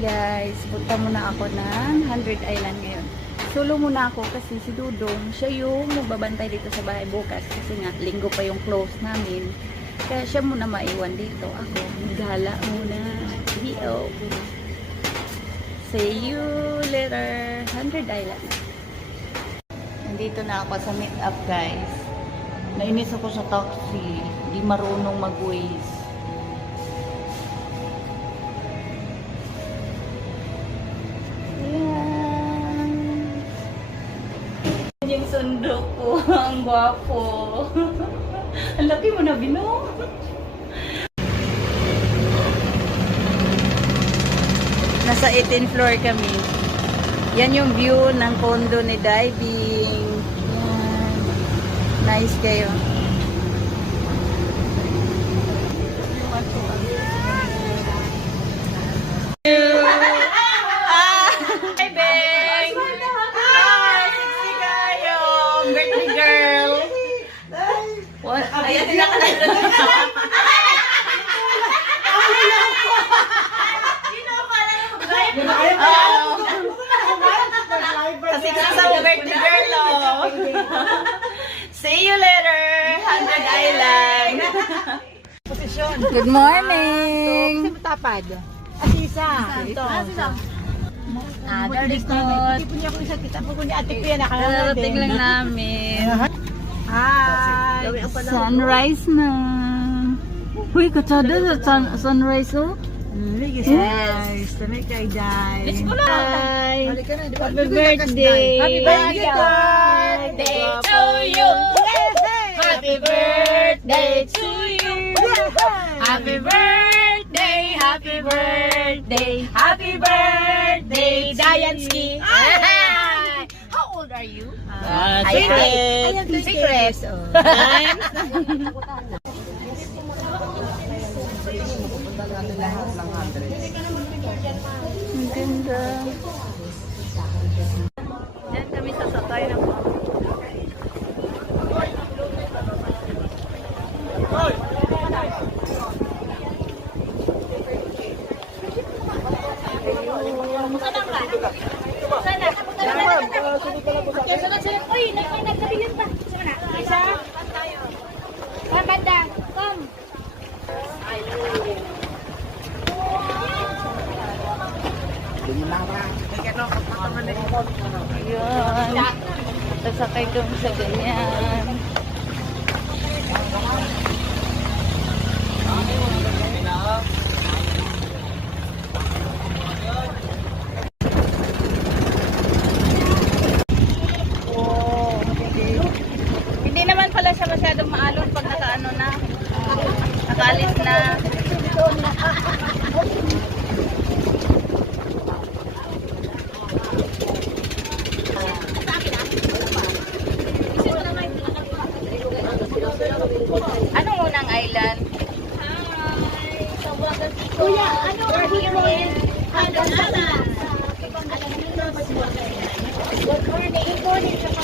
guys, punta muna ako ng 100 Island ngayon. Solo muna ako kasi si Dudong, siya yung magbabantay dito sa bahay bukas kasi nga linggo pa yung close namin. Kaya siya muna maiwan dito. Ako, gala muna. Yo. See you later. 100 Island. Nandito na ako sa meet up guys. Nainis ako sa taxi. Di marunong mag-waze. Yung sundo ko, ang gwapo. Ang laki mo na, Bino. Nasa 18th floor kami. Yan yung view ng condo ni Diving. Yan. Nice kayo. Ayan sila ka na yun. Kasi sa birthday girl, oh. See you later, 100 Island. Good morning. Kasi matapad. Asisa. Very good. Hindi po niya ako isa kita. Pag ni ate ko yan, Karating lang namin. Hi. Sunrise na. Uy, katsada sa sunrise, oh. Yes. Tamay kay Day. Let's go na. Happy birthday. Happy birthday to you. Happy birthday to you. Happy birthday, happy birthday, happy birthday, Dayansky. How old are you? Secret. Ang ganda. Diyan kami sasakay ng Ayan. Sasakay kami sa ganyan. Hindi naman pala siya masyadong maalon pag nakaano na. Nakalis na. Anong unang island? Kuya, ano ang heroin? Ano? Good morning. Good morning.